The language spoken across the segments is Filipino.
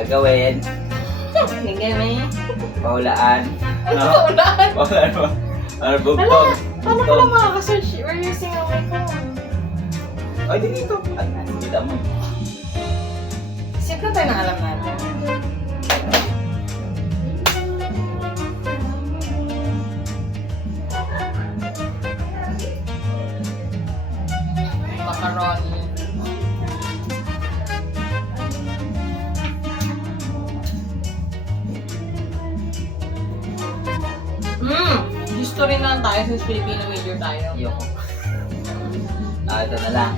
Gagawin. Hindi may. Paulaan. Ano paulaan? Paulaan mo. Ano, Hala, bugtong. paano ko lang makakasearch? We're using a microphone. Ay, di dito. Ay, kita mo. Simple tayo na alam natin. Macaroni. History na lang tayo since Filipino major tayo. Ayoko. Ito na lang.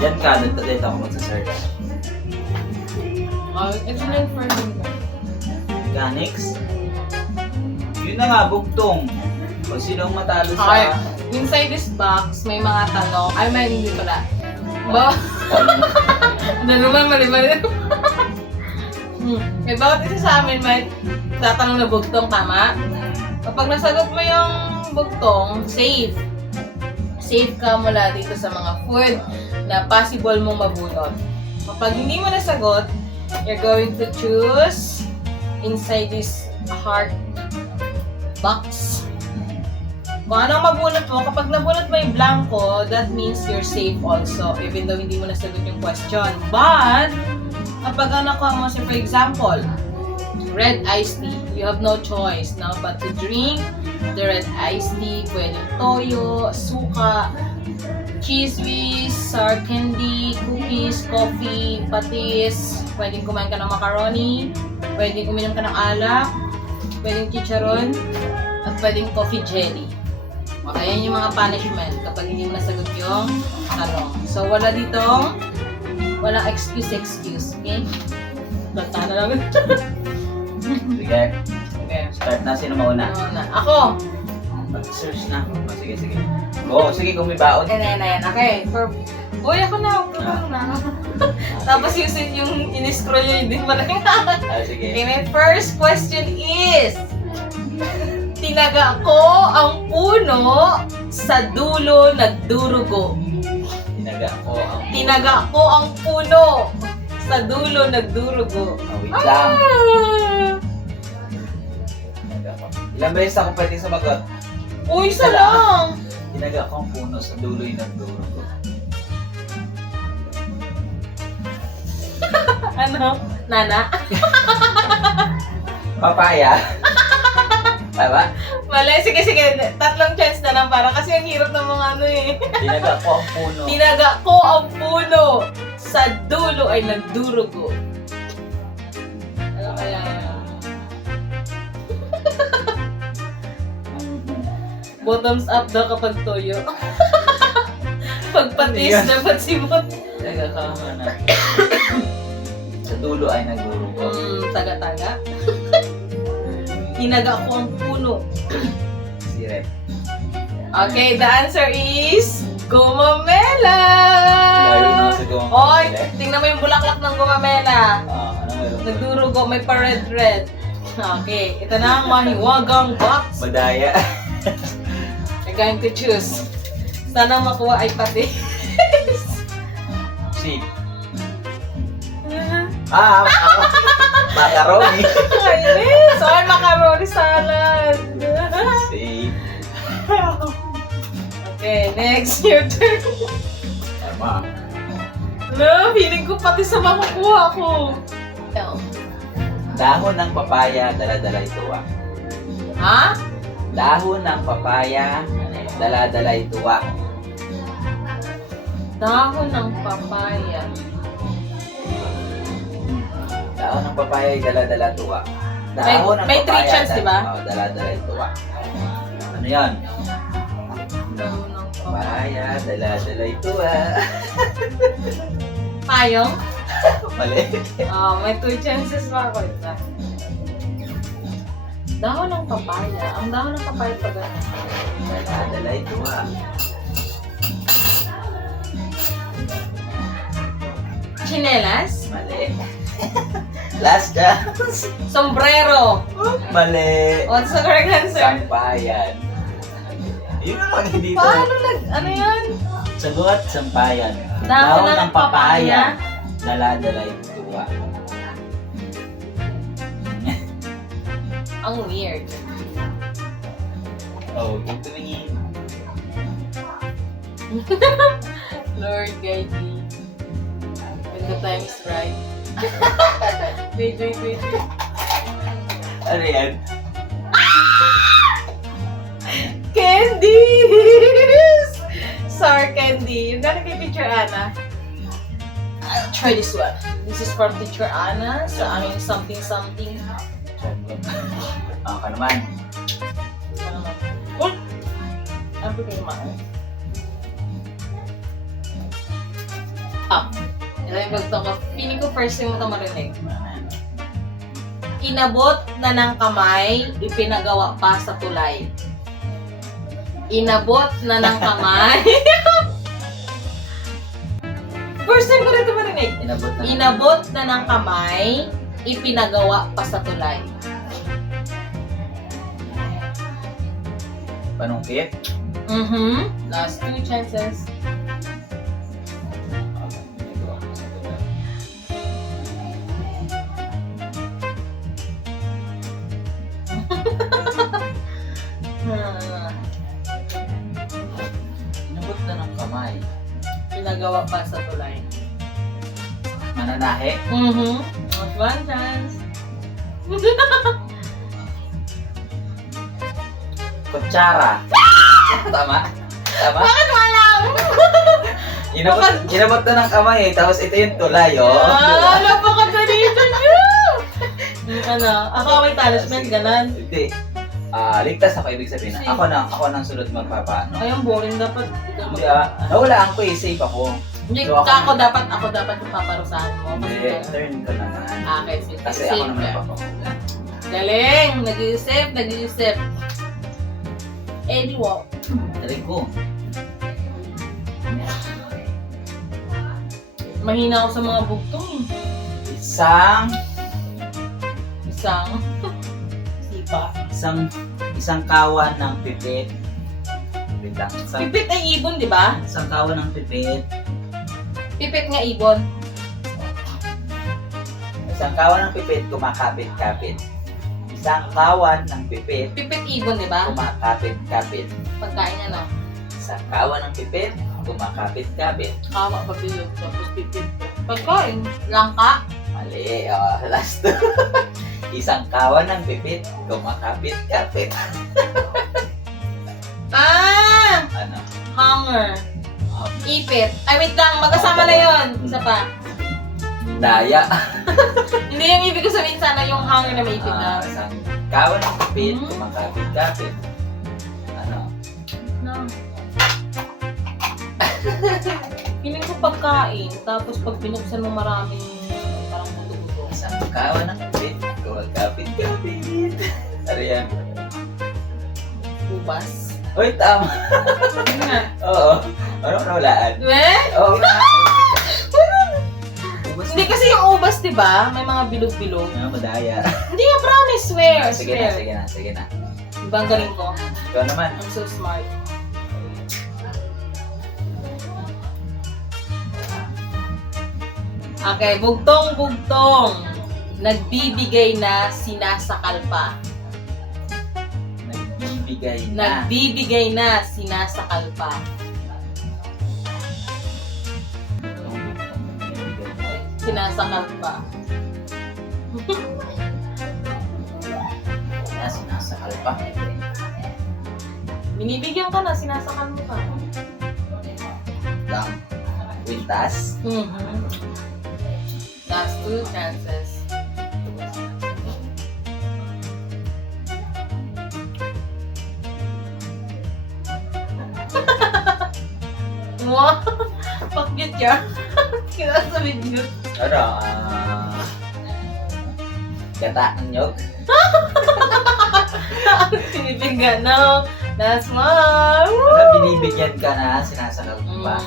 Diyan ka, dito ako magsasearch. Excellent for me. Mechanics? Yun na nga, bugtong. O sinong matalo Okay. sa... Inside this box, may mga tanong. Ay, may hindi pala. Ba? Nanuman, mali-mali. May bawat isa sa amin may tatanong na bugtong, tama? Kapag nasagot mo yung bugtong, safe. Safe ka mula dito sa mga food na possible mong mabunot. Kapag hindi mo nasagot, you're going to choose inside this heart box. Kung anong mabunot mo, kapag nabunot mo yung blanco, that means you're safe also, even though hindi mo nasagot yung question. But, kapag ang nakuha mo, for example, red iced tea, you have no choice now but to drink the red iced tea. Pwedeng toyo, suka, cheese whiz, sour candy, cookies, coffee, patis. Pwedeng kumain ka ng macaroni, pwedeng uminom ka ng alak, pwedeng chicharon, at pwedeng coffee jelly. Okay, yan yung mga punishment kapag hindi mo nasagot yung tanong. So, wala ditong, walang excuse, okay? Tanta na lang. Sige. Okay. Start na. Sino mauna? Ako! Mag-search na. O, sige. Go. Sige, kung may baon. Ayan. Okay. Uy, ako na. Ako na. Tapos yung in-scroll yun, hindi pa lang. Sige. Okay, my first question is, tinaga ko ang puno sa dulo nagdurugo. Tinaga ko ang puno sa dulo nagdurugo. Wait lang. Ilang beses ako pwede sumagot? Uy, isa lang! Tinaga ko ang puno sa duloy ng dulo. Ano? Nana? Papaya? Tama? Mali, sige. Tatlong chance na lang para kasi ang hirap ng mga ano eh. Tinaga ko ang puno. Tinaga ko ang puno sa dulo ay nagdurugo. Ano kaya yan? Bottoms up daw kapag toyo. Pagpatis Ano yan? dapat simot. Tinaga ka na. Sa dulo ay nagdurugo. Taga-taga. Tinaga ko ang puno. Sirep. Okay, the answer is gumamela! Layo na sa gumamela. Oy, tingnan mo yung bulaklak ng gumamela. Ano meron? Nagdurugo, may pa-red. Okay, ito na ang mahiwagang box. Madaya. You're going to choose. Sana makuha ay pati. Sheep. Ako. Macaroni. Kainis! Oy, macaroni salad. Sheep. Okay, next, your turn. Tama. No, feeling ko pati sa makukuha ko. Dahon ng papaya, dala-dalay tuwa. Ha? Dahon ng papaya, dala-dalay tuwa. Dahon ng papaya. Dahon ng papaya ay dala-dala tuwa. Dahon ng May three papaya, chance, di ba? Dala-dalay tuwa. Ano yan? Dahon ng papaya. Papaya, dala-dalay tuwa. Payong? Mali. May 2 chances pa ako ito. Dahon ng papaya. Ang dahon ng papaya pa gano'n. Dala-dalay tuwa. Chinelas? Mali. Last chance. Sombrero? Mali. What's the correct answer? Sampayan. Yun ang hindi to. Paano ano yan? Sagot, sampayan. Dahon ng papaya. Dala-dalay tuwa. Ang weird. Oh, ito tumingin. Lord, guide me. When the time is right. Wait. Ano yan? Candies! Sour candy. Yung gano'n kay Teacher Anna. I'll try this one. This is from Teacher Anna. So, I mean, something. Ka naman. Uy! Ano ba kayo naman? Ito yung bagto ko. Feeling ko first time mo ito marinig. Inabot na ng kamay, ipinagawa pa sa tulay. Inabot na ng kamay. First time ko rin ito marinig. Inabot na ng kamay, ipinagawa pa sa tulay. Panungkit? Last 2 chances. Inabot na ng kamay. Pinagawa pa sa tulay. Mananahe? Not one chance. Kutsara. Tama? Bakit walang? Inabot na ng kamay eh. Tapos ito yung tulay, oh. Napakagalito niyo! Ano? Ako may punishment, ganon. Hindi. Ligtas ako, ibig sabihin na. Ako nang sunod magpapaano. Ay, ang boring dapat. Hindi nawalaan ko eh. Safe ako. Hindi, So, ako dapat yung paparusahan mo. Hindi, turn ko naman. Okay, sige. Kasi ako naman napapakula. Galing! Nag-iisip. Eddie, wow. Tarig ko. Mahina ako sa mga bugtong eh. Isang Sipa. Isang kawan ng pipit. Wait lang. Pipit ay ibon, di ba? Isang kawan ng pipit. Pipit nga ibon. Isang kawan ng pipit, kumakapit-kapit. Isang kawan ng pipit, Pipit ibon, di ba? kumakapit-kapit. Pagkain ano? Isang kawan ng pipit, kumakapit-kapit. Kawa pa bilog, tapos pipit. Pagkain. Langka. Mali. Last. Isang kawan ng pipit, kumakapit-kapit. Ano? Hanger. Ipit. Ay, wait lang. Magkasama na yon. Isa pa. Daya. Hindi yung ibig ko sabihin sana yung hanger na may ipit na. Isang kawan ng pipit, kumakapit-kapit. Ano? No. Piling ko pagkain, tapos pag binuksan mo maraming parang buto-buto. Isang kawan ng pipit, kumakapit-kapit. Ano yan? Ubas. Uy, tama. Yun nga. Oo. Ano nawalaan? Oo nga. Hindi kasi yung ubas, di ba? May mga bilog-bilog. Ano, madaya. Hindi nga, promise. Swear. Sige na. Ibang galing ko. Ikaw naman. I'm so smart. Okay, bugtong. Nagbibigay na, sinasakal pa. Nagbibigay na, sinasakal pa. Sinasakal pa. Sinasakal pa. Binibigyan ka na, sinasakal mo pa. Lang. Wintas. Last 2 chances. Wow! Pag-cute ka. Kinasabi niyo. Ano? Gata ng nyog. Sinibigyan. No. That's one. Ano, binibigyan ka na, sinasakal mo pa.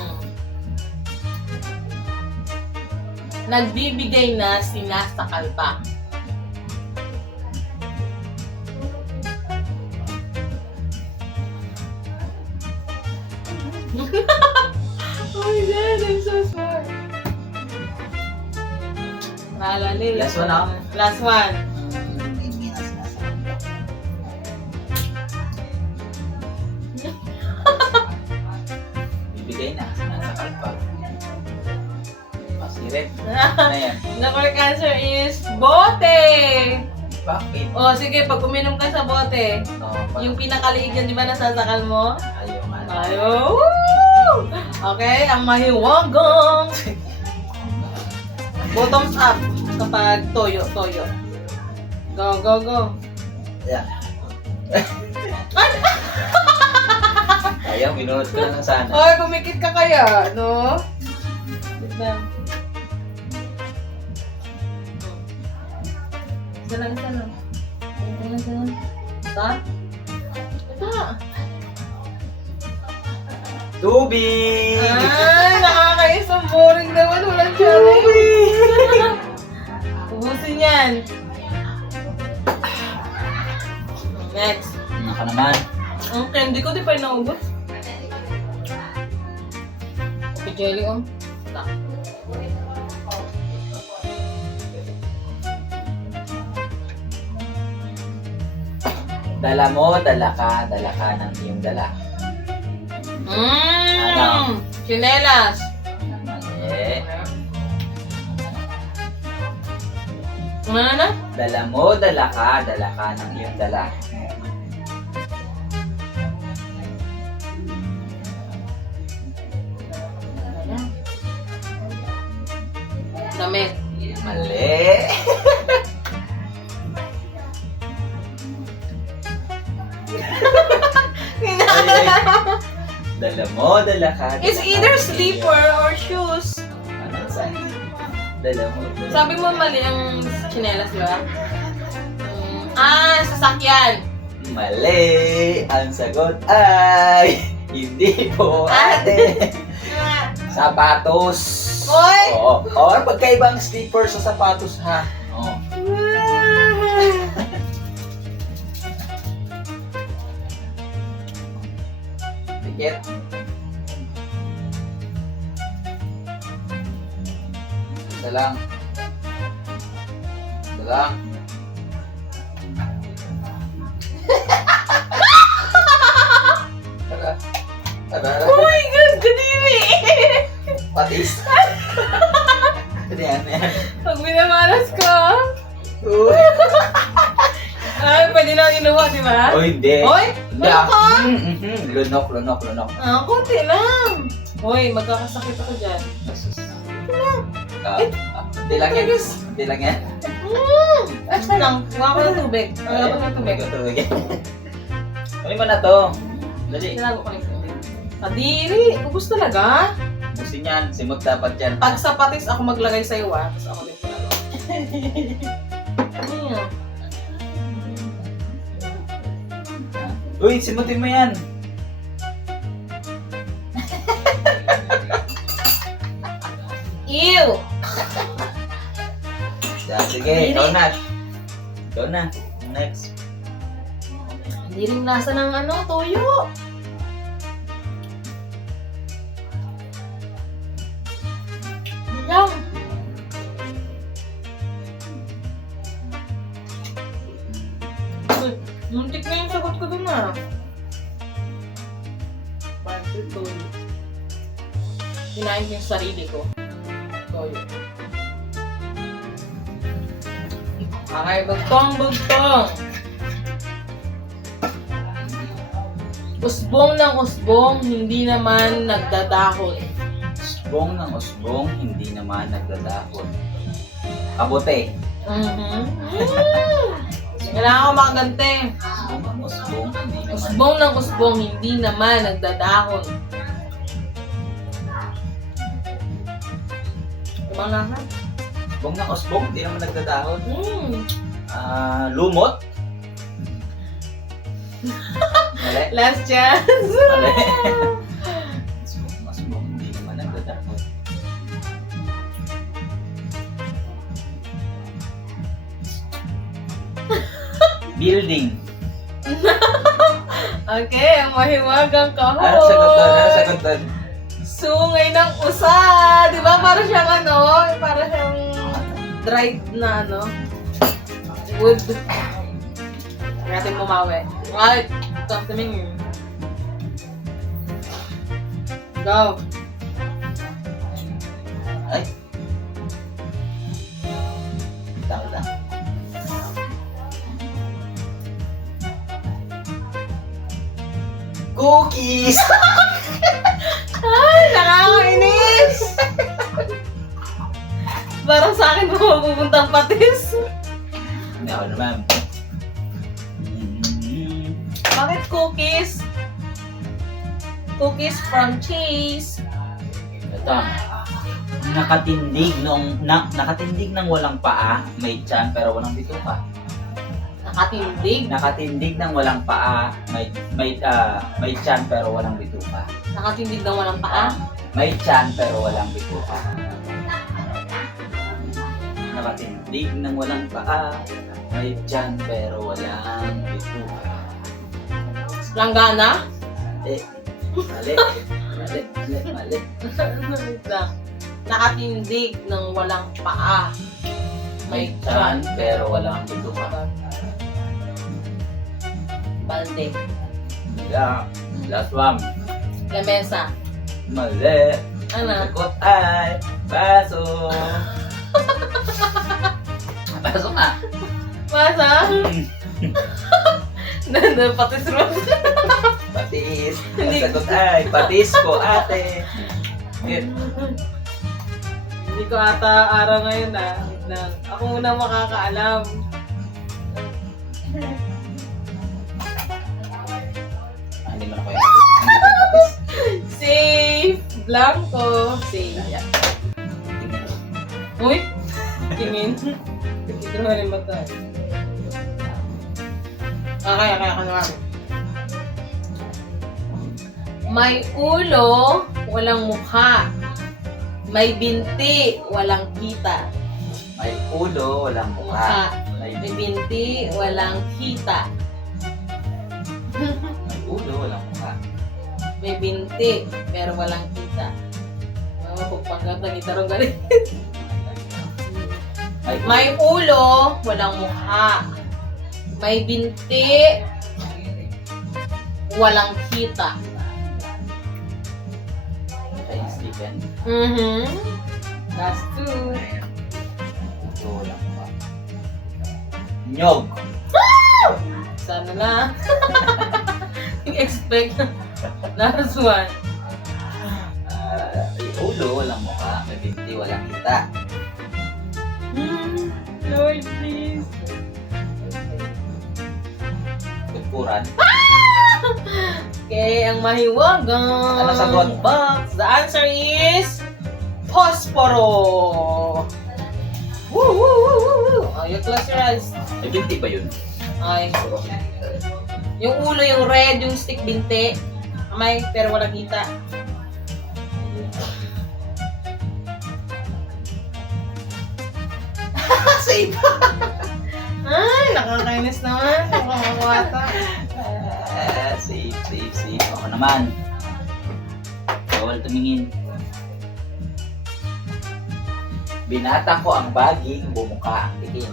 Nagbibigay na, sinasakal pa. Oh my God, I'm so smart. Last one, ah? Last one. Hindi na sinasakal. Sige. Ano yan? The correct answer is bote! Bakit? O, sige, pag uminom ka sa bote, Yung... yung pinakaliig yan, di ba nasasakal mo? Ayaw nga. Ayaw! Okay, ang mahiwagang. Bottoms up kapag toyo. Go, go, go. Yeah. Ayaw, binunod ko na lang sana. Oy, kumikit ka kaya, no? Wait lang. Isa lang. Ta? Tubig! Ay, nakakaisang boring naman. Walang challenge. Ubusin yan. Next. Ano ka naman? Ang candy ko, di pa yung naubos. Okay, jelly, Ta. Dala mo, dala ka ng iyong dala. Ano? Chinelas. Eh, Ano na? dala mo, dala ka ng iyong dala. Damit. Mali. Dala mo, dala ka. It's either slipper or shoes. Ano saan? Dala mo. Sabi mo mali ang chinelas, di ba? Sasakyan. Mali. Ang sagot ay hindi po ate. Sapatos. Oy! Oo. Oo, pagkaiba ang slipper sa sapatos ha. Oo. Tikit. Isa lang. Isa lang. Tara. Tara. Oh my God, kadiri! Patis. Ano yan? Pag minamalas ko, Uy. ay, pwede na inuha, di ba? Oh, hindi. Oy, Hindi. ano ka? Lunok. Konti lang. Hoy, magkakasakit ako dyan. Hindi lang yan. Hindi lang yan. Basta lang, huwag ko ng tubig. Huwag ko ng tubig. Tubig. Kunin mo na to. Dali. Sinago ko ng tubig. Kadiri, ubus talaga. Busin yan. Simot dapat yan. Pag sa patis ako maglagay sa'yo, tapos ako din pala. Ano yun? Uy, simutin mo yan. Ew! Sige, ikaw na. Ikaw na. Next. Hindi rin lasa ng toyo. Yan. Uy, muntik na yung sagot ko dun Bakit toyo? Kinain ko yung sarili ko. Toyo. Okay, bugtong. Usbong ng usbong, hindi naman nagdadahon. Usbong ng usbong, hindi naman nagdadahon. Kabote. Kailangan ko makagante. Usbong ng usbong, hindi naman. Usbong ng usbong, hindi naman nagdadahon. Ibang lahat. Usbong ng usbong, hindi naman nagdadahon. Lumot. Mali. Last chance. Mali. Usbong ng usbong, hindi naman nagdadahon. Building. Okay, ang mahiwagang kahon. Ano sagot doon? Sungay ng usa. Di ba? Para siyang para siyang dried na wood. Natin bumawi. Right. Stop the menu. Go. Ay. Cookies! Ay, nakakainis! Para sa akin mo mapupuntang patis. Ako naman. Bakit cookies? Cookies from cheese. Ito. Nakatindig ng walang paa, may tiyan pero walang bituka. Nakatindig. Nakatindig ng walang paa, may tiyan pero walang bituka. Nakatindig ng walang paa. May tiyan pero walang bituka. Nakatindig ng walang paa, may tiyan pero walang bituka. Langgana? Mali. Mali. Wait lang. Nakatindig ng walang paa. May tiyan pero walang bituka. Balde. Yeah. Last one. Lamesa. Mali. Ano? Sagot ay baso. Baso nga. Masa? Nandun patis ron. Patis. Hindi. Sagot ay patis ko ate. Good. Hindi ko ata araw ngayon Wait lang. Ako muna makakaalam. Hindi mo na ko yung patis. Hindi ko yung patis. Safe. Blanco. Safe. Ayan. Uy! Tingin. Ito naman yung mata. Okay, ako naman. May ulo, walang mukha. May binti, walang kita. May ulo, walang mukha. May May binti, walang kita. ulo, walang mukha. May binti, pero walang kita. Pagpanggap na gitarong galing. May ulo, walang mukha. May binti, walang kita. Kay Stephen. That's two. Ulo, walang mukha. Nyog. Sana na. Expect. Last one. May ulo, walang mukha. May binti, walang kita. Lord, please. Kukuran. Okay, ang mahiwagang Ano sagot? box. The answer is Posporo. Woo, woo, woo, woo, woo. Oh, you close your eyes. May binti ba yun? Ay. Yung ulo, yung red, yung stick binti. Kamay, pero walang kita. Safe. Ay, nakakainis naman. Nakakawata. Safe. Ako naman. Bawal tumingin. Binata ko ang baging, bumuka ang tikim.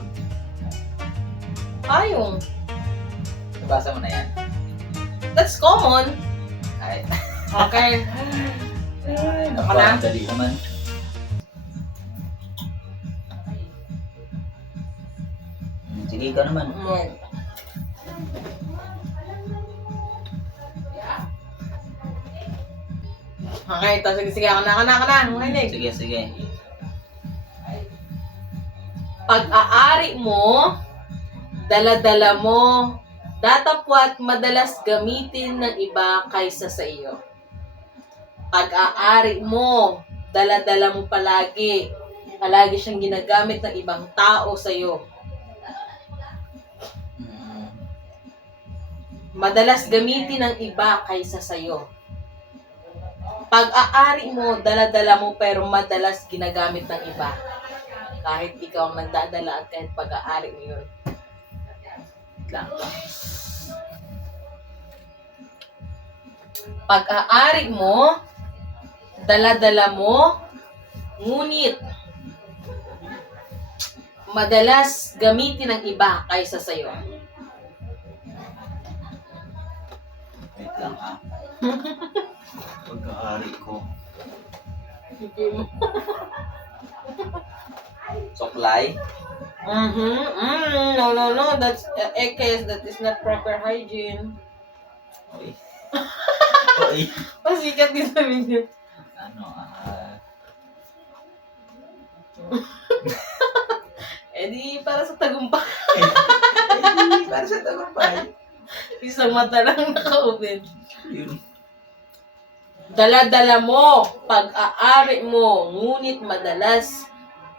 Ayong. Nabasa mo na yan. That's common. Ay, Okay. Ako na. napakadali naman. Sige ka naman. Okay, ito. Sige. Ako na. Makinig. Sige. Pag-aari mo, dala-dala mo, datapwat madalas gamitin ng iba kaysa sa iyo. Pag-aari mo, dala-dala mo palagi. Palagi siyang ginagamit ng ibang tao sa iyo. Madalas gamitin ng iba kaysa sa iyo. Pag-aari mo, dala-dala mo pero madalas ginagamit ng iba. Kahit ikaw ang nagdadala at kahit pag-aari mo yun. Lang. Pag-aari mo, dala-dala mo, ngunit madalas gamitin ng iba kaysa sa'yo. Wait lang ah. Pag-aari ko. Suklay. No. That's ekes. That is not proper hygiene. Uy. Oy. Pasikat din sa video. Ano, Eh di, para sa tagumpay. para sa tagumpay. Isang mata lang naka-open. Yun. Dala-dala mo, pag-aari mo, ngunit madalas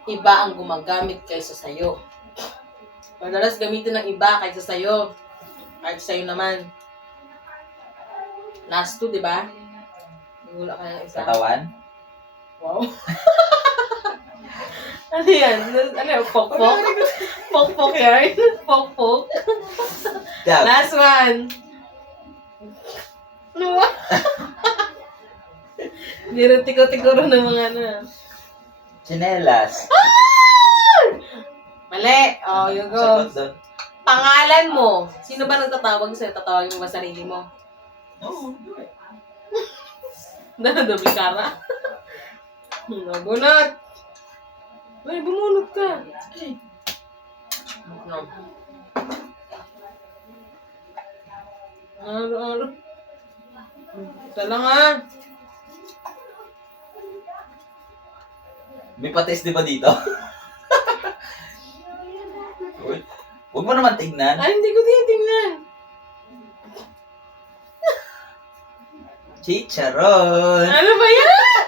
iba ang gumagamit kaysa sayo. Madalas gamitin ng iba kaysa sayo. Kahit sayo naman. Last two, di ba? Wala ka ng isa. Katawan. Wow. Ano yan? Ano yan? Pok-pok? Pok-pok yan? Pok-pok? Dab. Last one. Ano ba? Tiko-tikuro ng mga ano. Chinelas. Mali. Oh, you go. Sagot doon. Pangalan mo. Sino ba nagtatawag sa'yo? Tatawagin mo ba sarili mo? Oo. Doble kara. Bunot. Ay, bumunot ka. No. Ano? Isa lang ha. May patis di ba dito? Uy, huwag mo naman tignan. Ay, hindi ko tinitingnan. Chicharon. Ano ba yan?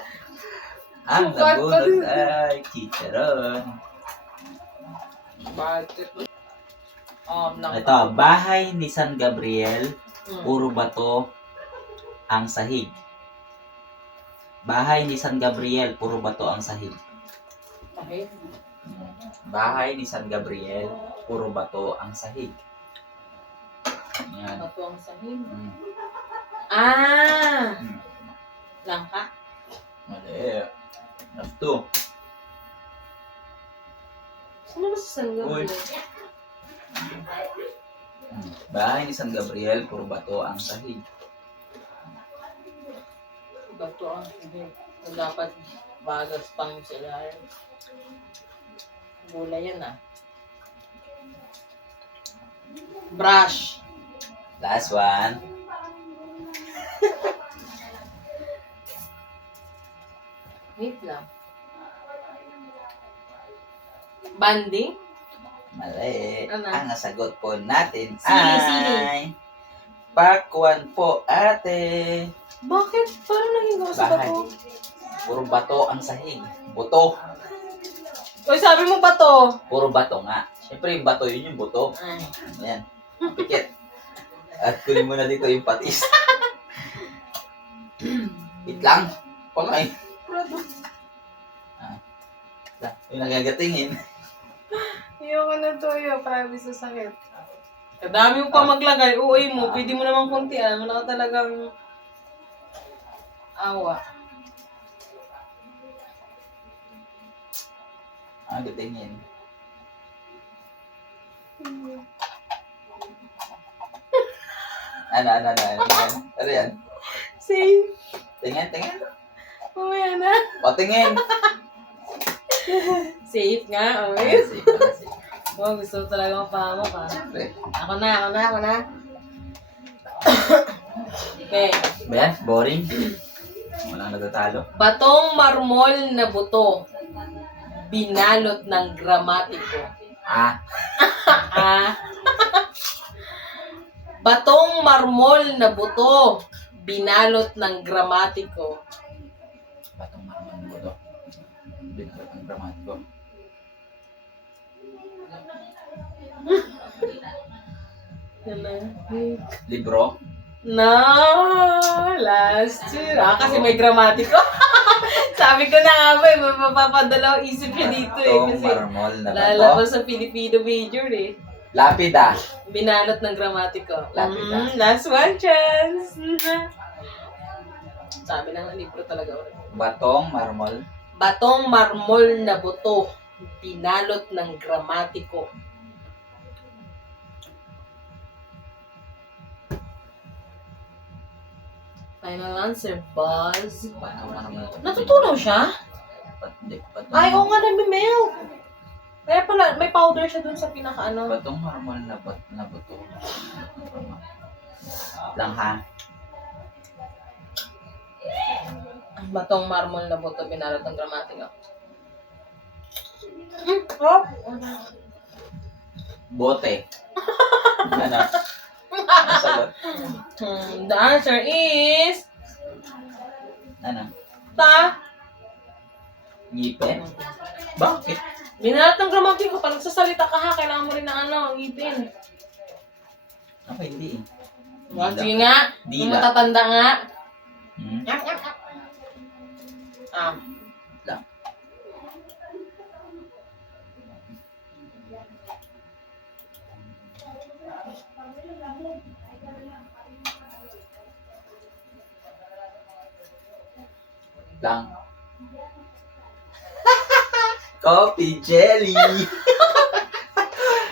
Ang Sukat pa nabunot din. ay chicharon. Bakit? Lang. Ito, bahay ni San Gabriel, Mm. puro bato ang sahig. Bahay ni San Gabriel, puro bato ang sahig. Okay. Bahay ni San Gabriel, puro bato ang sahig. Yan. Bato ang sahig. Mm. Ah! Mm. Langka? Mali. Last two. Sino ba sa San Uy. Gabriel? Bahay ni San Gabriel, puro bato ang sahig. Bato ang sahig. Dapat bagas pang sila. Bula yan ah. Brush. Last one. Wait lang. Banding? Mali. Ano? Ang sagot po natin Sili, ay... sili. Pakwan po, ate. Bakit? Parang naging ako sa Bahay. bato. Puro bato ang sahig. Buto. Uy, sabi mo bato. Puro bato nga. Siyempre yung bato yun yung buto. Ay. Ayan. Pikit. At kunin mo na dito yung patis. Wait lang. Pangay. Yung nagagatingin. Ayoko na to yun. Promise sa sakit. Kadami mo pa maglagay. Uy mo. Pwede mo naman kuntian. Wala ka talagang awa. Gatingin. Ano yan? Ano yan? Same. Tingin. Mamaya na. Patingin. Safe nga. Ay, Uy. safe pala, safe. Oh, gusto ko talaga mapama ka. Siyempre. Ako na. Okay. Ba yan? Boring? Walang natatalo. Batong marmol na buto. Binalot ng gramatiko. Ah, Ah. Batong marmol na buto. Binalot ng gramatiko. batong marmon mo to. Binalot ang gramatiko. Libro? No, last year. Kasi may gramatiko. Sabi ko na nga ba, mapapadalaw isip siya dito eh. Batong Kasi marmol na lalabas bato. sa Filipino major eh. Lapida. Binalot ng gramatiko. Lapida. Last one chance. Sabi ng libro talaga ulit. Batong marmol. Batong marmol na buto. Binalot ng gramatiko. Final answer, Buzz. Batong marmol. Natutunaw siya? Batong, Ay, oo nga, nagme-melt. Kaya pala, may powder siya dun sa pinaka-ano. Batong marmol na bato. Lang ha. Ang batong marmol na buto, binalot ng gramatika. Oh. Bote. Ano? Ano sagot? The answer is... Ano? Ta. Ngipin? Bakit? Binalot ng gramatika. Pag nagsasalita ka ha, kailangan mo rin ng ngipin. Ako hindi eh. Sige nga. Yung Dila. matatanda nga. Hmm? Yap, yap, yap. Ah. Lang. Lang. Coffee jelly.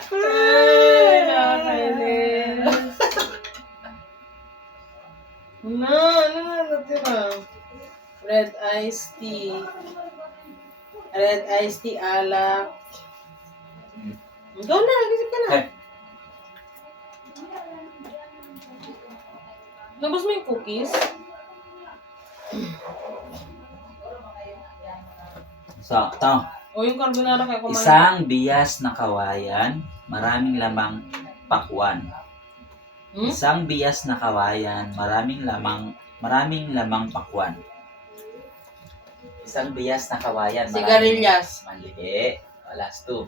Ay, nakakainis. Ano natira? Red iced tea. Red iced tea alak. Ikaw na, nag-isip ka na. Eh. Nabos mo yung cookies? Sakto. O yung carbonara kaya kumain? Isang bias na kawayan, maraming lamang pakwan. Isang bias na kawayan, maraming lamang pakwan. Isang bias na kawayan, Sigarilyas. Mali. Last two.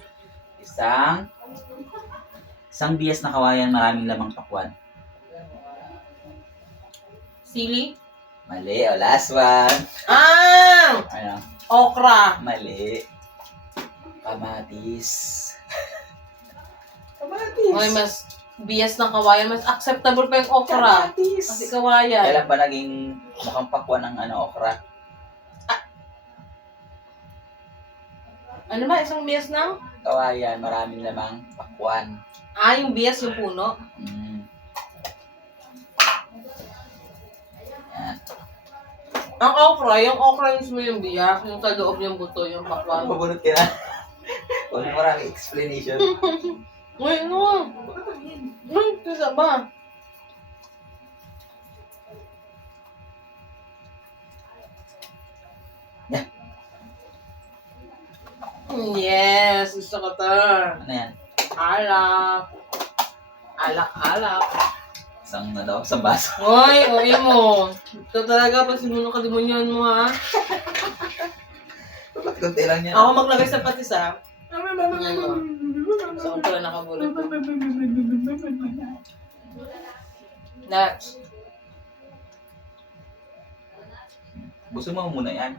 Isang bias na kawayan, maraming lamang pakwan. Sili? Mali. Last one. Ah! Ano? Okra. Mali. Kamatis. Okay, mas bias ng kawayan, mas acceptable pa yung okra. Kamatis. Kasi kawayan. Kailan ba naging mukhang pakwan ng okra? Ano ba? Isang bias ng? Kawayan, maraming lamang pakwan. Yung bias yung puno. Mm. Yan. Ang okra, yung okra mismo yung bias, yung sa loob yung buto, yung pakwan. Mabunot ka na. Huwag mo maraming explanation. Uy, no. Kisa ba? Yeah. Yes, gusto ko to. Ano yan? Alak. Alak. Isang baso. Uy mo. Ito talaga, pasimuno ka demonyon mo ha. Ba't konti lang yan? Ako maglagay sa patis ha. Ano? Sa ko pala nakabulot. Next. Gusto mo muna yan.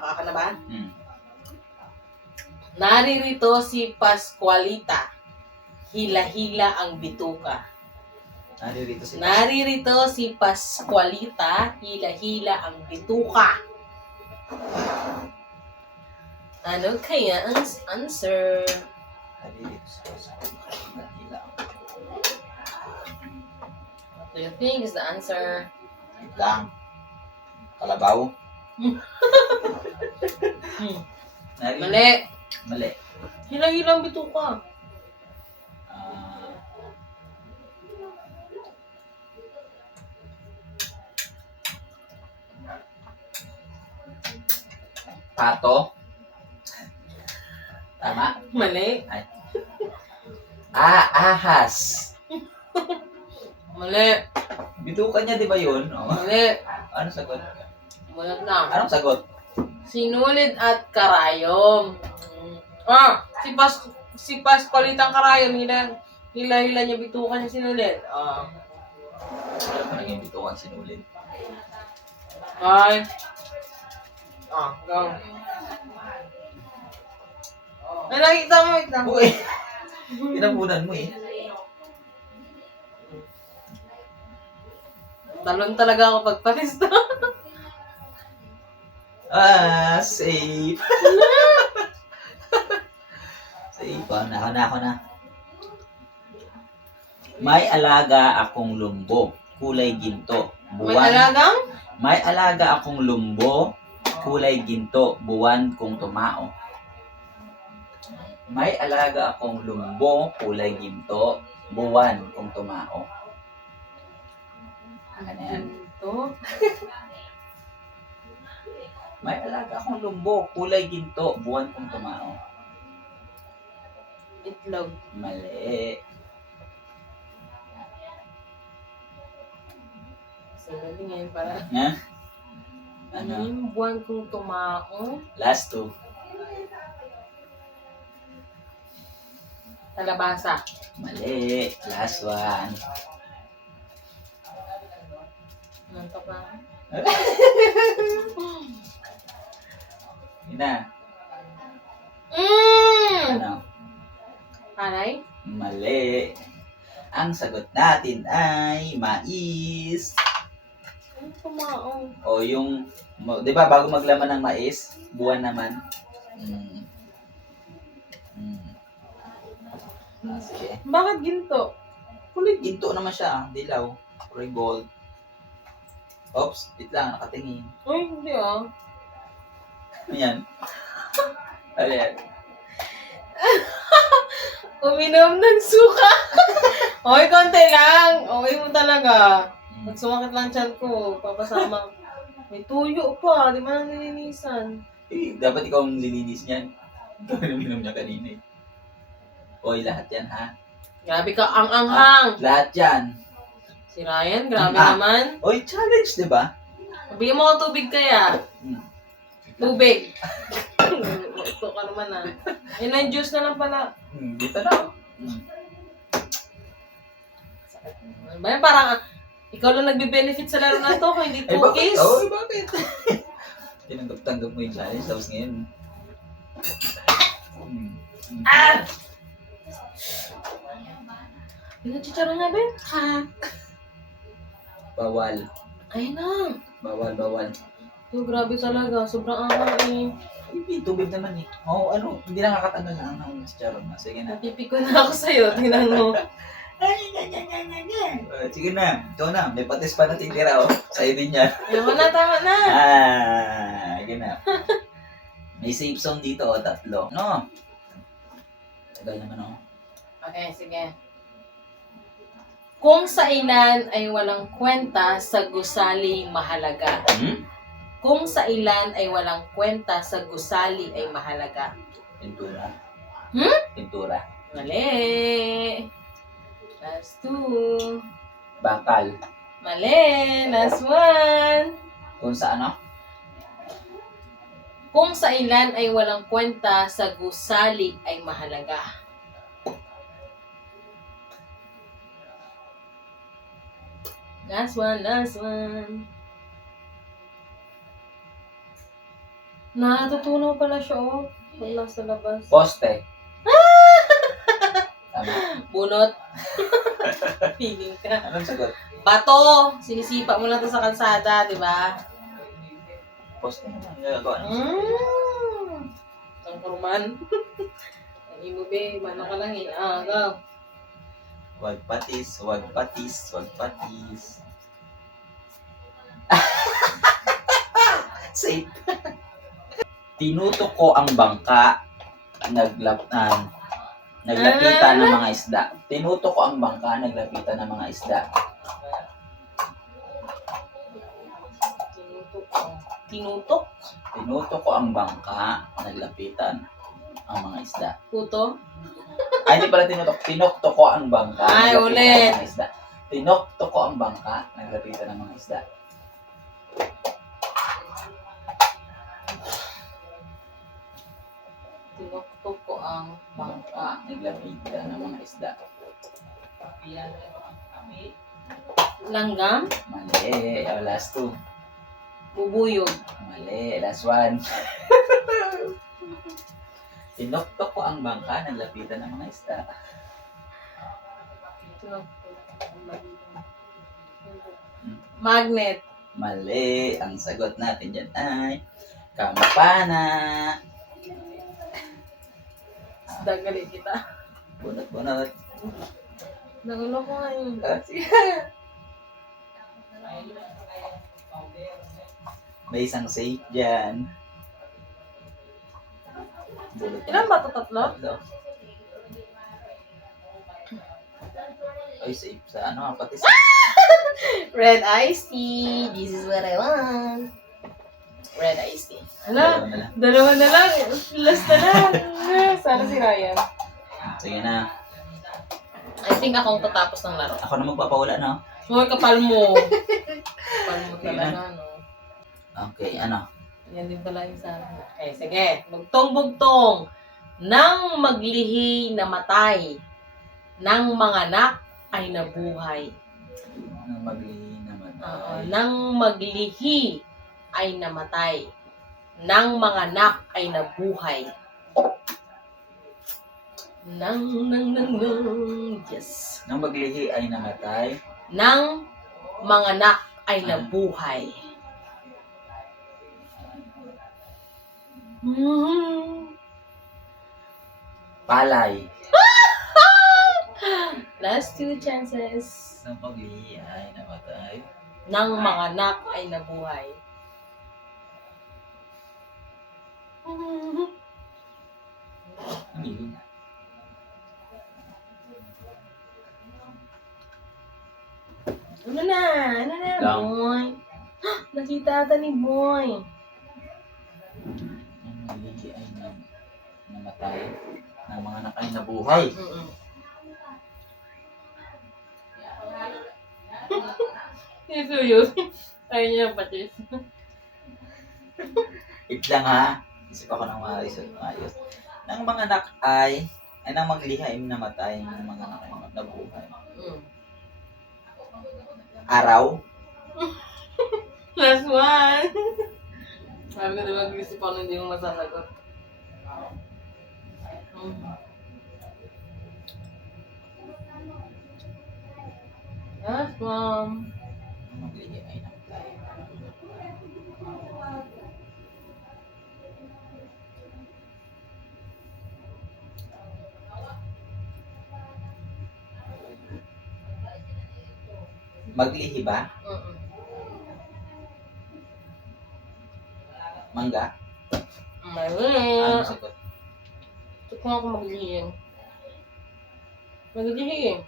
Nakaka na ba? Hmm. Naririto si Pascualita. Hila-hila ang bituka. Naririto si Pascualita. Hila-hila ang bituka. Ano kaya ang answer? Naririto si Pascualita. What do you think is the answer? Wait lang. Kalabaw. Mali. Mali. Hila-hila ang bituka. Pato. Tama? Mali. Ay. Ahas. Mali. Bituka niya, di ba yun? Oh. Mali. Ano sagot? Mulat na. Anong sagot? Sinulid at karayom. Si Pascualitang karayom, hila-hila niya bitukan niya sinulid. Alam mo naging bitukan sinulid. Ay. Go. Ay, nakita mo, wait lang. Uy! Tinapunan mo eh. Talon talaga ako pagpatista. Safe. Safe. Ako na. May alaga akong lumbo, kulay ginto. May alagang? May alaga akong lumbo, kulay ginto, buwan kong tumao. May alaga akong lumbo, kulay ginto, buwan kung tumao. Ano yan? Ito. May alaga akong lumbo, kulay ginto, buwan kung tumao. Itlog. Mali. Sandali ngayon para. Ha? Ano Ano? yung buwan kong tumao? Last two. Kalabasa. Mali. Last one. Nantok na. Yun na. Ano? Anay? Mali. Ang sagot natin ay mais. Ano tumao? O yung, di ba bago maglaman ng mais, buwan naman. Mm. Sige. Bakit ginto? Kulay ginto naman siya, dilaw. Kulay gold. Oops, wait lang, nakatingin. Uy, hindi ah. Ano yan? Ano yan? Uminom ng suka. Oy, konti lang. Okay mo talaga. Pag sumakit lang tiyan ko, papasama. May tuyo pa. Di ba nang nilinisan? Dapat ikaw ang lilinis niyan. Ikaw ang uminom niya kanina eh. Oy, lahat yan ha? Grabe ka, ang anghang. Lahat yan. Si Ryan, grabe Ah. naman. Oy, challenge, di ba? Bigyan mo ako tubig kaya. Hmm. Tubig. Ito ka naman ah. Yun na, juice na lang pala. Dito na. Ano ba yan? Parang ikaw lang nagbe-benefit sa laro na to kung hindi Bakit? cookies. Oy, bakit? Tinanggap-tanggap mo yung challenge, tapos ngayon. Ah! Pinag-chicharon nga ba yun? Ha? Bawal. Ayun na. Bawal. Yung grabe talaga. Sobrang anghang eh. Ay, tubig naman eh. Oo, ano, hindi nakakatanggal na ang chicharon na. Sige na. Napipiko na ako sa'yo. Tingnan mo. Sige na, ito na. May patis pa natitira, oh. Sa'yo din yan. Ayoko na, tama na. Sige na. May safe zone dito, oh, 3. No? Tagal naman, oh. Okay, sige. Kung sa ilan ay walang kwenta, sa gusali mahalaga. Kung sa ilan ay walang kwenta, sa gusali ay mahalaga. Pintura. Pintura. Mali. Last 2. Bakal. Mali. Last 1. Kung sa ano? Kung sa ilan ay walang kwenta, sa gusali ay mahalaga. Last one. Natutunaw pala siya, oh. Pag nasa labas. Poste. Tama. Bunot. Feeling ka. Anong sagot? Bato. Sinisipa mo lang to sa kalsada, di ba? Poste naman. Gagawa ng Ang kurman. Ang imo, be. Mano ka lang, eh. Go. Wag patis. Safe. Tinutok ko ang bangka, naglapitan ng mga isda. Tinutok ko ang bangka, naglapitan ng mga isda. Tinutok. Tinutok ko ang bangka, naglapitan ang mga isda. Puto. Ay, hindi pala tinutok. Tinuktok ko ang bangka, Ay, naglapitan ulit. ng mga isda. Tinuktok ko ang bangka, naglapitan ng mga isda. Tinuktok ko ang bangka. Naglapitan ng mga isda. Langgam. Mali. Last 2. Bubuyog. Mali. Last 1. Tinuktok ko ang bangka, naglapitan ng mga isda. Magnet. Mali. Ang sagot natin dyan ay kampana. Dagali kita. Bunot-bunot. Nagulo ko ngayon. May isang safe dyan. Bulot. Ilan ba ito? Tatlo? Tatlo. Ay, safe sa ano, pati sa... Red iced tea. This is what I want. Red iced tea. Hala, dalawa na lang. Last na lang. Sana si Ryan. Sige na. I think akong tatapos ng laro. Ako na magpapawala na. Huwag kapal mo. Kapal mo talaga, no? Okay, ano? Yan din pala yung sabi. Okay, sige. Bugtong-bugtong. Nang maglihi na matay, nang manganak ay nabuhay. Nang maglihi naman. Nang maglihi ay namatay, nang manganak ay nabuhay. Nang, yes. Nang maglihi ay namatay. Nang manganak ay nabuhay. Palay. Last 2 chances. Nang maglihi ay namatay. Nang manganak ay nabuhay. Ano yun? Ano na? Ano na, Lang. boy? Nakita ata ni boy. Nang maglihi ay namatay. Nang mga anak ay nabuhay. Ito yun. Ayaw niya patis. Wait lang ha. Isip ako ng maayos. Nang mga anak ay nang maglihi ay namatay. Nang mga anak ay nabuhay. Araw. Last one. Sabi ko diba mag-isip ako na hindi mo masasagot. Last one. Nang maglihi ay namatay. Maglihi ba? Mangga? Ano Mali. sagot? Ito ko ako maglihi. Maglihi.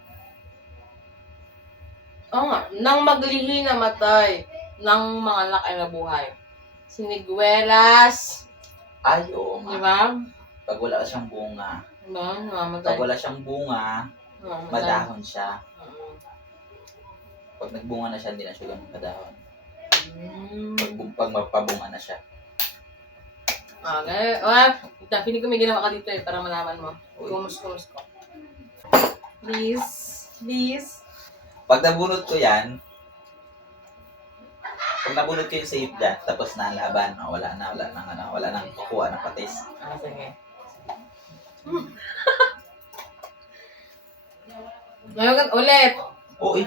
Oo nga. Nang maglihi namatay, nang mga anak ay nabuhay. Siniguelas. Ay, oo Di nga. ba? Pag wala siyang bunga. Diba? Namamatay. Pag wala siyang bunga, Namamatay. madahon siya. Oo. Pag nagbunga na siya, hindi na siya ganun madahon. Pag Mm. magpabunga na siya. Okay. Pinig ko may ginawa ka dito para malaman mo. Kumus ko. Please. Please. Pag nabunot ko yan, pag nabunot ko yung save dyan, tapos na ang laban, wala nang kukuha ng patis. Sige. Ngayon ka ulit. Oo eh,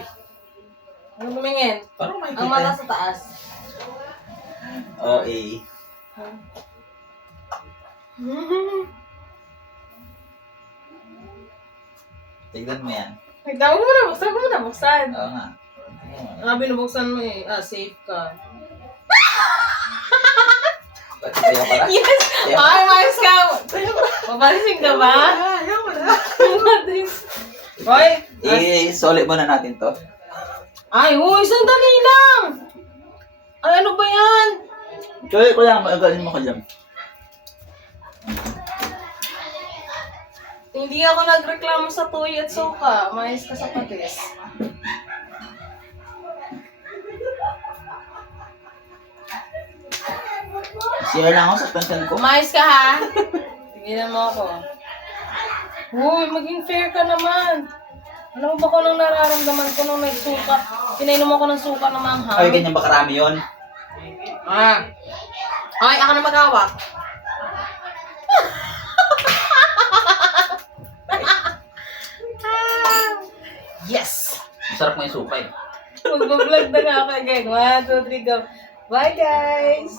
Ano tumingin? parang may Ang mata sa taas. Oo eh. Tignan mo yan. Nagtawag mo na, buksan ko na, buksan. Oo nga. Binubuksan mo eh. Safe ka. Ba't sa'yo pala? Yes! Sa'yo Ay, mais ka! Mabalisin ka ba? Ayaw mo na. Hoy! Solid muna natin to. Ay, huy! Sandali lang! Ay, ano ba yan? Solid ko lang, magaling mo ko dyan. Hindi ako nagreklamo sa toy at soka. Mais ka sa patis. Share lang ako sa pension ko. Mais ka ha? Tigilan mo ako. Huy, maging fair ka naman. Alam mo ba kung anong nararamdaman ko nung nagsuka? Pinainom ako ng suka na manghang. Ay, ganyan ba karami yun? Ay, ako na mag-hawak. Yes! Masarap mo yung sukay. Mag-vlog na nga ako again. 1, 2, 3, go. Bye, guys!